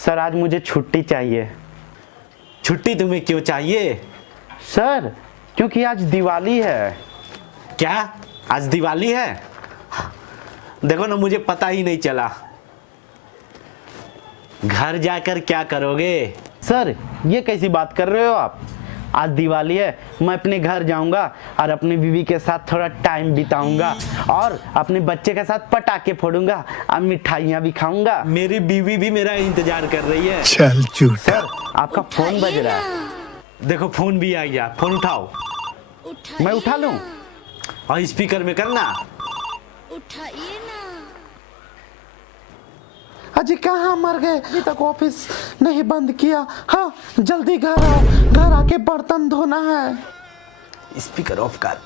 Sir आज मुझे छुट्टी चाहिए। छुट्टी तुम्हें क्यों चाहिए? सर क्योंकि आज दिवाली है। क्या आज दिवाली है? देखो ना, मुझे पता ही नहीं चला। घर जाकर क्या करोगे? सर ये कैसी बात कर रहे हो आप? आज दिवाली है, मैं अपने घर जाऊंगा और अपनी बीवी के साथ थोड़ा टाइम बिताऊंगा और अपने बच्चे के साथ पटाखे फोड़ूंगा और मिठाइयाँ भी खाऊंगा। मेरी बीवी भी मेरा इंतजार कर रही है। चल झूठा। सर आपका फोन बज रहा है। देखो फोन भी आ गया, फोन उठाओ। मैं उठा लूं? और स्पीकर में करना। उठाइए ना। अजी कहाँ मर गए? अभी तक ऑफिस नहीं बंद किया। हाँ जल्दी घर आओ, घर आके बर्तन धोना है। स्पीकर ऑफ कर,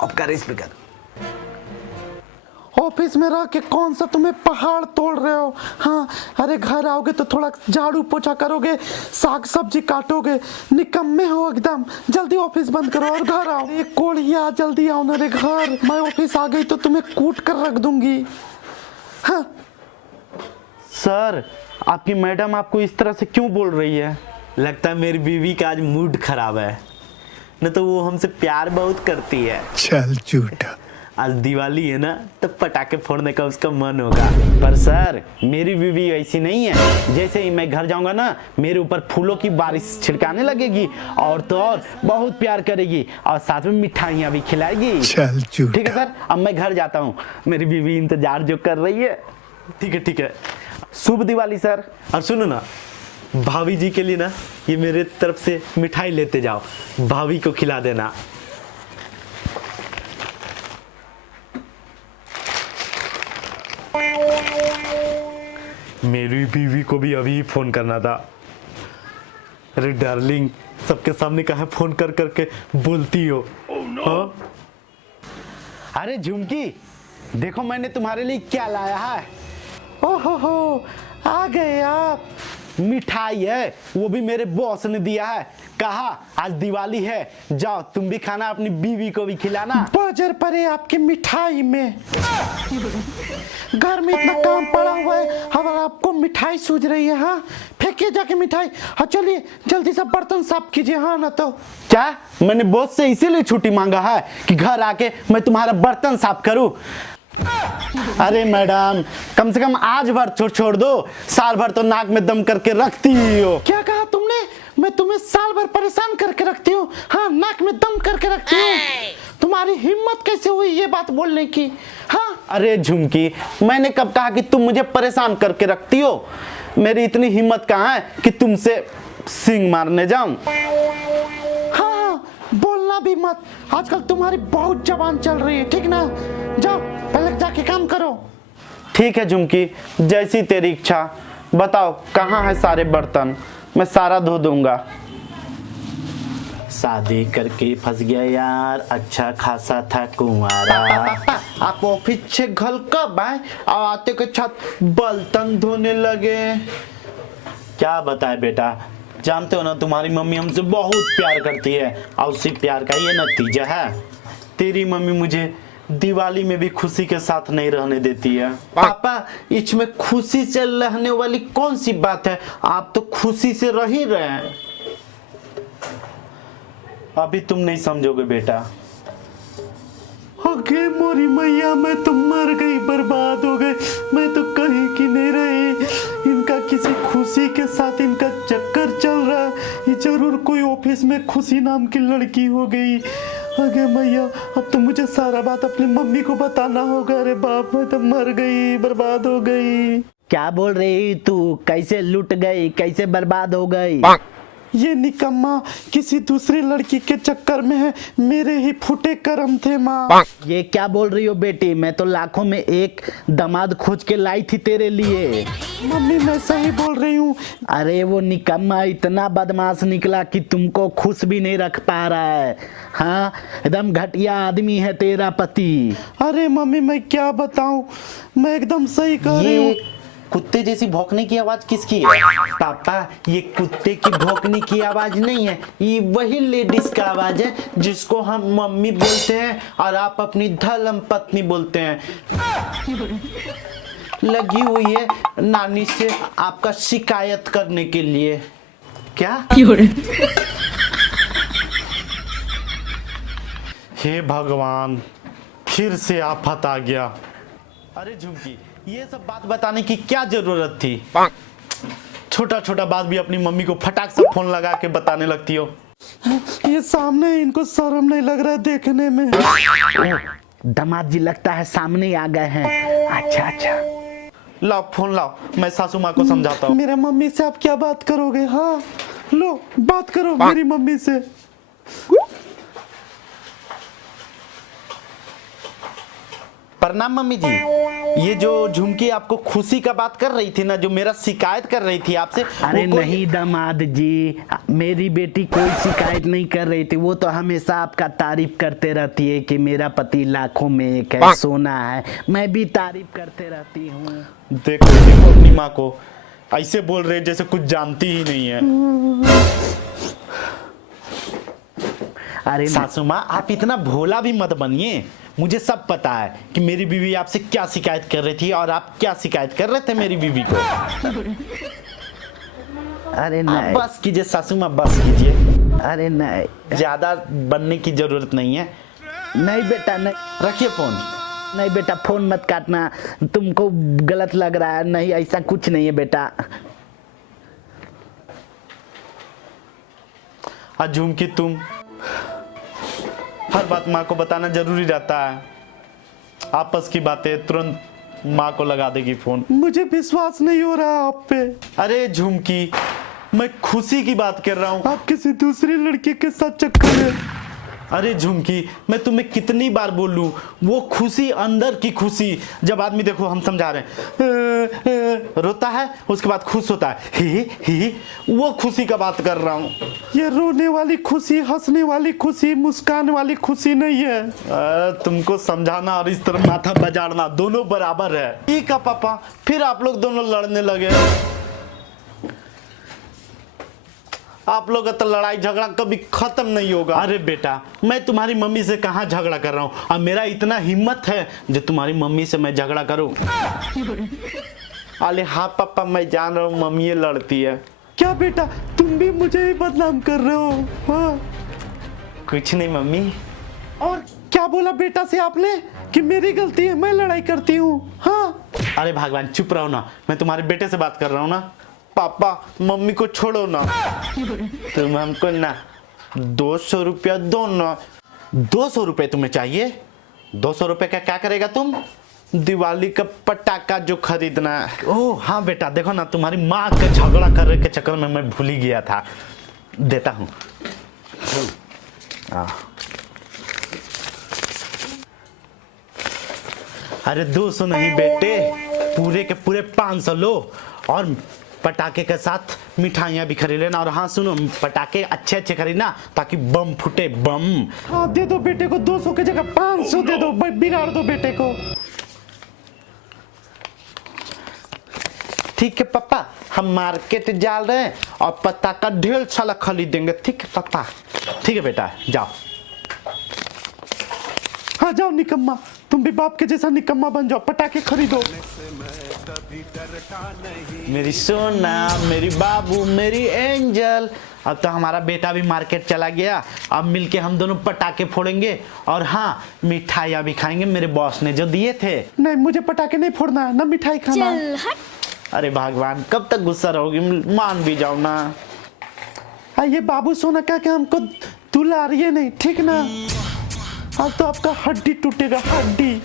ऑफ कर स्पीकर। ऑफिस में रह के कौन सा तुम्हें पहाड़ तोड़ रहे हो? हाँ अरे घर आओगे तो थोड़ा झाड़ू पोछा करोगे, साग सब्जी काटोगे। निकम्मे हो एकदम। जल्दी ऑफिस बंद करो और घर आओ। ये कोढ़िया जल्दी आओ ना रे घर। मैं ऑफिस आ गई तो तुम्हें कूट कर रख दूंगी। हाँ सर आपकी मैडम आपको इस तरह से क्यों बोल रही है? लगता है मेरी बीवी का आज मूड खराब है, न तो वो हमसे प्यार बहुत करती है। चल झूठा। आज दिवाली है ना, तो पटाखे फोड़ने का उसका मन होगा। पर सर मेरी बीवी ऐसी नहीं है। जैसे ही मैं घर जाऊंगा ना, मेरे ऊपर फूलों की बारिश छिड़काने लगेगी और तो और बहुत प्यार करेगी और साथ में मिठाइयाँ भी खिलाएगी। चल झूठा। ठीक है सर, अब मैं घर जाता हूँ। मेरी बीवी इंतजार जो कर रही है। ठीक है ठीक है। शुभ दिवाली सर। और सुनो ना, भाभी जी के लिए ना ये मेरे तरफ से मिठाई लेते जाओ, भाभी को खिला देना। मेरी बीवी को भी अभी फोन करना था। अरे डार्लिंग, सबके सामने कहा फोन कर करके बोलती हो। हाँ? अरे झुमकी, देखो मैंने तुम्हारे लिए क्या लाया है। ओहो आ गए आप। मिठाई है, वो भी मेरे बॉस ने दिया है। कहा आज दिवाली है, जाओ तुम भी खाना, अपनी बीवी को भी खिलाना। बजर पड़े आपकी मिठाई में। घर में इतना काम पड़ा हुआ है अब आपको मिठाई सूझ रही है? हाँ फेंकिए जाके मिठाई। हाँ चलिए जल्दी से बर्तन साफ कीजिए। हाँ ना तो क्या मैंने बॉस से इसीलिए छुट्टी मांगा है कि घर आके मैं तुम्हारा बर्तन साफ करूं? अरे मैडम, कम से कम आज भर छोड़ दो। साल भर तो नाक में दम करके रखती ही हो। क्या कहा तुमने? मैं तुम्हें साल भर परेशान करके रखती हूँ? हाँ नाक में दम करके रखती हूँ? तुम्हारी हिम्मत कैसे हुई ये बात बोलने की? हाँ अरे झुमकी, मैंने कब कहा कि तुम मुझे परेशान करके रखती हो? मेरी इतनी हिम्मत कहाँ है कि तुमसे सींग मारने जाऊं? हाँ बोलना भी मत। आजकल तुम्हारी बहुत जबान चल रही है, ठीक ना? जाओ पहले जाके काम करो। ठीक है झुमकी, जैसी तेरी इच्छा। बताओ कहाँ है सारे बर्तन, मैं सारा धो दूंगा। शादी करके फंस गया यार, अच्छा खासा था कुंवारा। आप ऑफिस से घर कब आए? आते के साथ बर्तन धोने लगे। क्या बताए बेटा, जानते हो ना तुम्हारी मम्मी हमसे बहुत प्यार करती है और उसी प्यार का ये नतीजा है। तेरी मम्मी मुझे दिवाली में भी खुशी के साथ नहीं रहने देती है। पापा इसमें खुशी से रहने वाली कौन सी बात है? आप तो खुशी से रह ही रहे हैं। अभी तुम नहीं समझोगे बेटा। अगे मोरी मैया, मैं तो मर गई, बर्बाद हो गई। मैं तो कहीं की नहीं रही। इनका किसी खुशी के साथ इनका चक्कर चल रहा है। ये जरूर कोई ऑफिस में खुशी नाम की लड़की हो गई। अगे मैया, अब तो मुझे सारा बात अपनी मम्मी को बताना होगा। अरे बाप, मैं तो मर गई, बर्बाद हो गई। क्या बोल रही तू? कैसे लुट गई, कैसे बर्बाद हो गई? ये निकम्मा किसी दूसरी लड़की के चक्कर में है। मेरे ही फूटे कर्म थे माँ। ये क्या बोल रही हो बेटी? मैं तो लाखों में एक दामाद खोज के लाई थी तेरे लिए। मम्मी मैं सही बोल रही हूँ। अरे वो निकम्मा इतना बदमाश निकला कि तुमको खुश भी नहीं रख पा रहा है। हाँ एकदम घटिया आदमी है तेरा पति। अरे मम्मी मैं क्या बताऊँ, मैं एकदम सही कह रही हूँ। कुत्ते जैसी भौंकने की आवाज किसकी है? पापा ये कुत्ते की भौंकने की आवाज नहीं है, ये वही लेडीज का आवाज है जिसको हम मम्मी बोलते हैं और आप अपनी धर्म पत्नी बोलते हैं। लगी हुई है नानी से आपका शिकायत करने के लिए। क्या? हे भगवान, फिर से आफत आ गया। अरे झुमकी, ये सब बात बताने की क्या जरूरत थी? छोटा छोटा बात भी अपनी मम्मी को फटाक से फोन लगा के बताने लगती हो। ये सामने है, इनको शर्म नहीं लग रहा है देखने में। दामाद जी लगता है सामने आ गए हैं। अच्छा अच्छा, लाओ फोन लाओ, मैं सासू माँ को समझाता हूँ। मेरे मम्मी से आप क्या बात करोगे? हाँ लो बात करो मेरी मम्मी से। प्रणाम मम्मी जी। ये जो झुमकी आपको खुशी का बात कर रही थी ना, जो मेरा शिकायत कर रही थी आपसे। अरे नहीं दामाद जी, मेरी बेटी कोई शिकायत नहीं कर रही थी। वो तो हमेशा आपका तारीफ करते रहती है कि मेरा पति लाखों में एक है, सोना है। मैं भी तारीफ करते रहती हूँ। देखो देखो अपनी माँ को ऐसे बोल रहे जैसे कुछ जानती ही नहीं है। अरे सासू माँ, आप इतना भोला भी मत बनिए। मुझे सब पता है कि मेरी बीवी आपसे क्या शिकायत कर रही थी और आप क्या शिकायत कर रहे थे मेरी बीवी को। अरे आप नहीं, बस कीजिए सासू माँ, बस कीजिए। अरे नहीं ज्यादा बनने की जरूरत नहीं है। नहीं बेटा नहीं, रखिए फोन। नहीं बेटा फोन मत काटना, तुमको गलत लग रहा है। नहीं ऐसा कुछ नहीं है बेटा। आज झुमकी तुम हर बात माँ को बताना जरूरी रहता है। आपस की बातें तुरंत माँ को लगा देगी फोन। मुझे विश्वास नहीं हो रहा आप पे। अरे झुमकी, मैं खुशी की बात कर रहा हूँ। आप किसी दूसरी लड़की के साथ चक्कर में। अरे झुमकी, मैं तुम्हें कितनी बार बोलूं, वो खुशी अंदर की खुशी। जब आदमी, देखो हम समझा रहे हैं, रोता है उसके बाद खुश होता है, ही वो खुशी का बात कर रहा हूँ। ये रोने वाली खुशी, हंसने वाली खुशी, मुस्कान वाली खुशी नहीं है। तुमको समझाना और इस तरह माथा बजाड़ना दोनों बराबर है। ठीक है पापा, फिर आप लोग दोनों लड़ने लगे। आप लोग का तो लड़ाई झगड़ा कभी खत्म नहीं होगा। अरे बेटा, मैं तुम्हारी मम्मी से कहाँ झगड़ा कर रहा हूँ, और मेरा इतना हिम्मत है जो तुम्हारी मम्मी से मैं झगड़ा करूँ। अरे हाँ पापा, मैं जान रहा हूँ मम्मी ये लड़ती है। क्या बेटा, तुम भी मुझे ही बदनाम कर रहे हो? हाँ? कुछ नहीं मम्मी। और क्या बोला बेटा से आपने कि मेरी गलती है, मैं लड़ाई करती हूँ? हाँ? अरे भगवान चुप रहो ना, मैं तुम्हारे बेटे से बात कर रहा हूँ ना। पापा मम्मी को छोड़ो ना, तुम हमको ना 200 रुपया दो ना। 200 रुपए तुम्हें चाहिए? 200 रुपए का क्या करेगा तुम? दिवाली का पटाखा जो खरीदना है। ओह हाँ बेटा, देखो ना तुम्हारी माँ के झगड़ा करने के चक्कर में मैं भूल ही गया था। देता हूँ। अरे 200 नहीं बेटे, पूरे के पूरे 500 लो, और पटाखे के साथ मिठाइयाँ भी खरीद लेना। और हाँ सुनो, पटाखे अच्छे अच्छे खरीदना ताकि बम फूटे, बम। हाँ दे दो बेटे को, 200 की जगह 500 दे दो, बिगाड़ दो बेटे को। ठीक है पापा, हम मार्केट जा रहे हैं और पटाखा ढेर सारा खरीदेंगे। ठीक है पापा? ठीक है बेटा, जाओ। हाँ जाओ निकम्मा, तुम भी बाप के जैसा निकम्मा बन जाओ, पटाखे खरीदो। मेरी सोना, मेरी बाबू, मेरी एंजल। अब तो हमारा बेटा भी मार्केट चला गया। अब मिलके हम दोनों पटाखे फोड़ेंगे और हाँ, मिठाइयाँ भी खाएंगे, मेरे बॉस ने जो दिए थे। नहीं, मुझे पटाखे नहीं फोड़ना है, ना मिठाई खाना है। चल हट। अरे भगवान, कब तक गुस्सा रहोगी? मान भी जाओ ना। हाँ, ये बाबू सोना क्या कि हमको दुला रही है नहीं, ठीक ना? अब तो आपका हड्डी टूटेगा, हड्डी।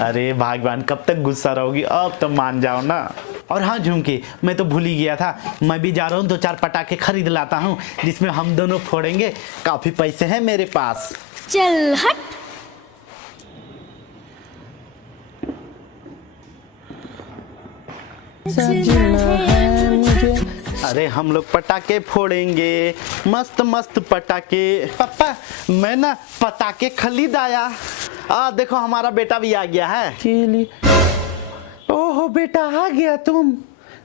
अरे भगवान, कब तक गुस्सा रहोगी? अब तो मान जाओ ना। और हाँ झुमकी, मैं तो भूल ही गया था, मैं भी जा रहा हूँ 2-4 पटाखे खरीद लाता हूँ जिसमें हम दोनों फोड़ेंगे। काफी पैसे हैं मेरे पास। चल हट। अरे हम लोग पटाखे फोड़ेंगे, मस्त मस्त पटाखे। पापा, मैं ना पटाखे खरीद आया। देखो हमारा बेटा भी आ गया है। ओहो बेटा, आ गया तुम।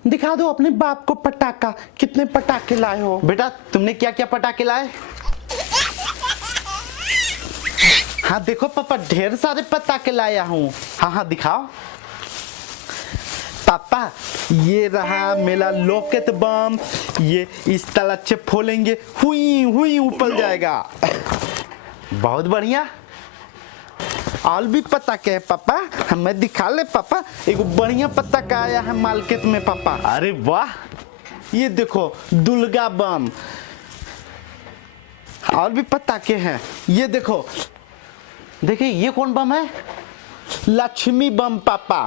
दिखा दो अपने बाप को पटाखा, कितने पटाखे लाए हो। बेटा तुमने क्या क्या पटाखे लाए? हाँ देखो पापा, ढेर सारे पटाखे लाया हूँ। हाँ हाँ दिखाओ। पापा ये रहा मेरा लॉकेट बम, ये इस तरह से फोलेंगे, हुई हुई ऊपर जाएगा। बहुत बढ़िया। और भी पता क्या है पापा, हमें दिखा ले पापा, एक बढ़िया पता का आया है मार्केट में पापा। अरे वाह, ये देखो दुर्गा बम। और भी पता क्या है, ये देखो, देखिए ये कौन बम है, लक्ष्मी बम पापा।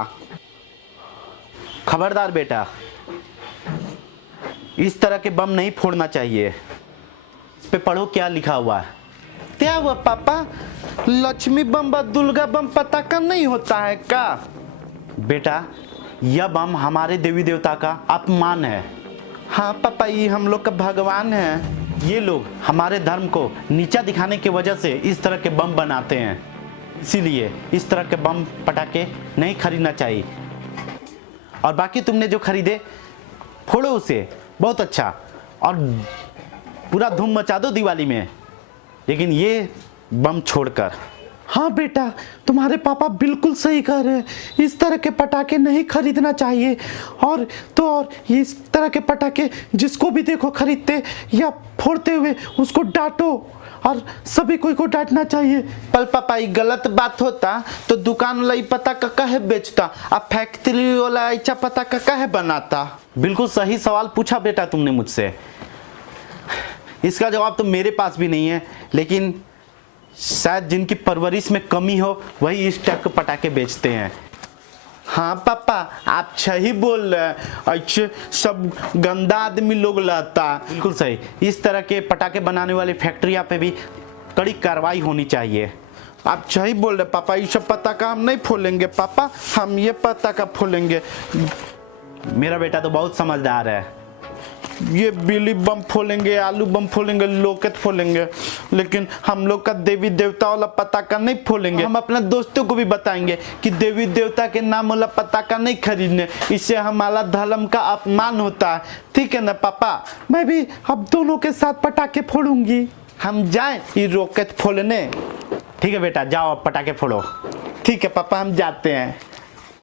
खबरदार बेटा, इस तरह के बम नहीं फोड़ना चाहिए। इस पे पढ़ो क्या लिखा हुआ है। क्या हुआ पापा, लक्ष्मी बम व दुर्गा बम पता का नहीं होता है क्या? बेटा यह बम हमारे देवी देवता का अपमान है। हाँ पापा, ये हम लोग का भगवान है। ये लोग हमारे धर्म को नीचा दिखाने की वजह से इस तरह के बम बनाते हैं, इसीलिए इस तरह के बम पटाखे नहीं खरीदना चाहिए। और बाकी तुमने जो खरीदे फोड़ो उसे, बहुत अच्छा, और पूरा धूम मचा दो दिवाली में, लेकिन ये बम छोड़कर। हाँ बेटा, तुम्हारे पापा बिल्कुल सही कह रहे हैं, इस तरह के पटाखे नहीं खरीदना चाहिए। और इस तरह के पटाखे जिसको भी देखो खरीदते या फोड़ते हुए उसको डांटो, और सभी कोई को डांटना चाहिए। पर पापा ये गलत बात होता तो दुकान वाला पता का काहे बेचता, अब फैक्ट्री वाला ऐसा पता का काहे बनाता? बिल्कुल सही सवाल पूछा बेटा तुमने मुझसे। इसका जवाब तो मेरे पास भी नहीं है, लेकिन शायद जिनकी परवरिश में कमी हो वही इस टाइप के पटाखे बेचते हैं। हाँ पापा आप सही बोल रहे हैं, अच्छे सब गंदा आदमी लोग लाता। बिल्कुल सही, इस तरह के पटाखे बनाने वाली फैक्ट्रियां पे भी कड़ी कार्रवाई होनी चाहिए। आप सही बोल रहे पापा, ये सब पता का हम नहीं फोलेंगे पापा, हम ये पता का फोलेंगे। मेरा बेटा तो बहुत समझदार है। ये बिजली बम फोलेंगे, आलू बम फोलेंगे, लॉकेट फोलेंगे, लेकिन हम लोग का देवी देवता वाला पताका नहीं फोलेंगे। हम अपने दोस्तों को भी बताएंगे कि देवी देवता के नाम वाला पताका नहीं खरीदने, इससे हमारा धर्म का अपमान होता है। ठीक है ना पापा? मैं भी अब दोनों के साथ पटाखे फोड़ूंगी। हम जाएं ये रॉकेट फोड़ने? ठीक है बेटा, जाओ अब पटाखे फोड़ो। ठीक है पापा, हम जाते हैं।